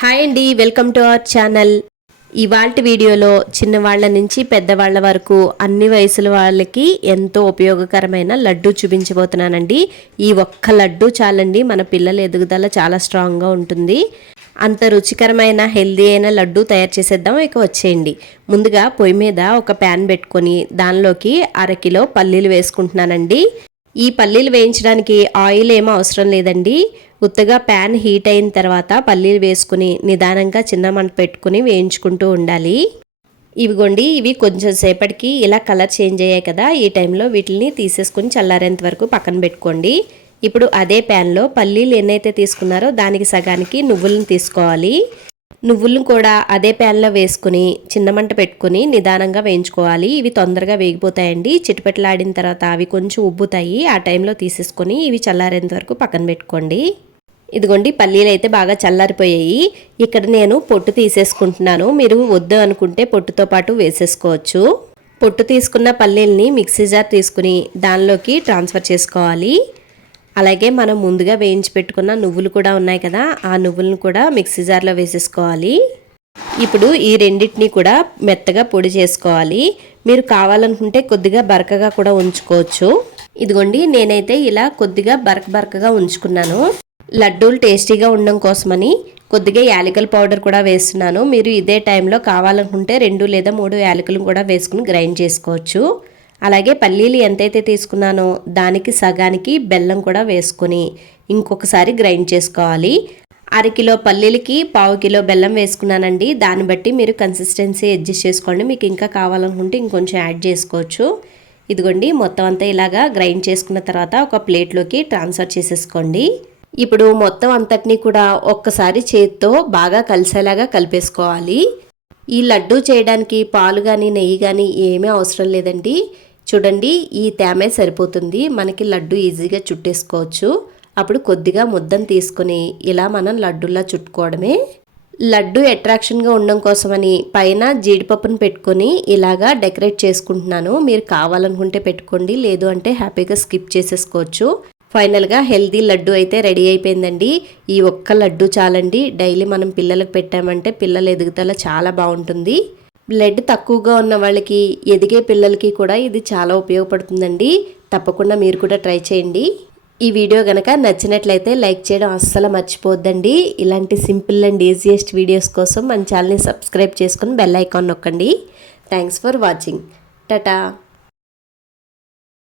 Hi అండి, welcome to our channel. ఇవాల్టి వీడియోలో చిన్నవాళ్ల నుంచి పెద్దవాళ్ల వరకు అన్ని వయసుల వాళ్ళకి ఎంతో ఉపయోగకరమైన లడ్డు చూపించబోతున్నానండి. ఈ ఒక్క లడ్డు చాలండి మన పిల్లల ఎదుగుదల చాలా స్ట్రాంగ్గా ఉంటుంది. అంత రుచికరమైన హెల్దీ అయిన లడ్డు తయారు చేసేద్దాం. ఇక వచ్చేయండి. ముందుగా పొయ్యి మీద ఒక ప్యాన్ పెట్టుకొని దానిలోకి 1/2 కిలో పల్లీలు వేసుకుంటున్నానండి. ఈ పల్లీలు వేయించడానికి ఆయిల్ ఏమీ అవసరం లేదండి. ఉత్తగా ప్యాన్ హీట్ అయిన తర్వాత పల్లీలు వేసుకుని నిదానంగా చిన్న మంట పెట్టుకుని వేయించుకుంటూ ఉండాలి. ఇవిగోండి, ఇవి కొంచెం సేపటికి ఇలా కలర్ చేంజ్ అయ్యాయి కదా, ఈ టైంలో వీటిని తీసేసుకుని చల్లారేంత వరకు పక్కన పెట్టుకోండి. ఇప్పుడు అదే ప్యాన్లో పల్లీలు ఎన్నైతే తీసుకున్నారో దానికి సగానికి నువ్వులను తీసుకోవాలి. నువ్వులను కూడా అదే ప్యాన్లో వేసుకుని చిన్న మంట పెట్టుకుని నిదానంగా వేయించుకోవాలి. ఇవి తొందరగా వేగిపోతాయండి. చిటిపెట్టలాడిన తర్వాత అవి కొంచెం ఉబ్బుతాయి. ఆ టైంలో తీసేసుకొని ఇవి చల్లారేంత వరకు పక్కన పెట్టుకోండి. ఇదిగోండి, పల్లీలు అయితే బాగా చల్లారిపోయాయి. ఇక్కడ నేను పొట్టు తీసేసుకుంటున్నాను. మీరు వద్దు అనుకుంటే పొట్టుతో పాటు వేసేసుకోవచ్చు. పొట్టు తీసుకున్న పల్లీల్ని మిక్సీ జార్ తీసుకుని దానిలోకి ట్రాన్స్ఫర్ చేసుకోవాలి. అలాగే మనం ముందుగా వేయించి పెట్టుకున్న నువ్వులు కూడా ఉన్నాయి కదా, ఆ నువ్వులను కూడా మిక్సీ జార్లో వేసేసుకోవాలి. ఇప్పుడు ఈ రెండింటిని కూడా మెత్తగా పొడి చేసుకోవాలి. మీరు కావాలనుకుంటే కొద్దిగా బరకగా కూడా ఉంచుకోవచ్చు. ఇదిగోండి, నేనైతే ఇలా కొద్దిగా బరకగా ఉంచుకున్నాను. లడ్డూలు టేస్టీగా ఉండడం కోసమని కొద్దిగా యాలకుల పౌడర్ కూడా వేస్తున్నాను. మీరు ఇదే టైంలో కావాలనుకుంటే 2 లేదా 3 యాలకులను కూడా వేసుకుని గ్రైండ్ చేసుకోవచ్చు. అలాగే పల్లీలు ఎంతైతే తీసుకున్నానో దానికి సగానికి బెల్లం కూడా వేసుకొని ఇంకొకసారి గ్రైండ్ చేసుకోవాలి. 1/2 కిలో పల్లీలకి 1/4 కిలో బెల్లం వేసుకున్నానండి. దాన్ని బట్టి మీరు కన్సిస్టెన్సీ అడ్జస్ట్ చేసుకోండి. మీకు ఇంకా కావాలనుకుంటే ఇంకొంచెం యాడ్ చేసుకోవచ్చు. ఇదిగోండి, మొత్తం అంతా ఇలాగా గ్రైండ్ చేసుకున్న తర్వాత ఒక ప్లేట్లోకి ట్రాన్స్ఫర్ చేసేసుకోండి. ఇప్పుడు మొత్తం అంతటినీ కూడా ఒక్కసారి చేతితో బాగా కలిసేలాగా కలిపేసుకోవాలి. ఈ లడ్డు చేయడానికి పాలు కానీ నెయ్యి కానీ ఏమీ అవసరం లేదండి. చూడండి, ఈ తేమే సరిపోతుంది. మనకి లడ్డు ఈజీగా చుట్టేసుకోవచ్చు. అప్పుడు కొద్దిగా ముద్దను తీసుకొని ఇలా మనం లడ్డులా చుట్టుకోవడమే. లడ్డు అట్రాక్షన్గా ఉండడం కోసమని పైన జీడిపప్పును పెట్టుకొని ఇలాగా డెకరేట్ చేసుకుంటున్నాను. మీరు కావాలనుకుంటే పెట్టుకోండి, లేదు అంటే హ్యాపీగా స్కిప్ చేసేసుకోవచ్చు. ఫైనల్గా హెల్దీ లడ్డు అయితే రెడీ అయిపోయిందండి. ఈ ఒక్క లడ్డు చాలండి. డైలీ మనం పిల్లలకు పెట్టామంటే పిల్లల ఎదుగుదల చాలా బాగుంటుంది. బ్లడ్ తక్కువగా ఉన్న వాళ్ళకి, ఎదిగే పిల్లలకి కూడా ఇది చాలా ఉపయోగపడుతుందండి. తప్పకుండా మీరు కూడా ట్రై చేయండి. ఈ వీడియో కనుక నచ్చినట్లయితే లైక్ చేయడం అస్సలు మర్చిపోద్దండి. ఇలాంటి సింపుల్ అండ్ ఈజియెస్ట్ వీడియోస్ కోసం మన ఛానల్ని సబ్స్క్రైబ్ చేసుకొని బెల్ ఐకాన్ నొక్కండి. Thanks for watching. టాటా.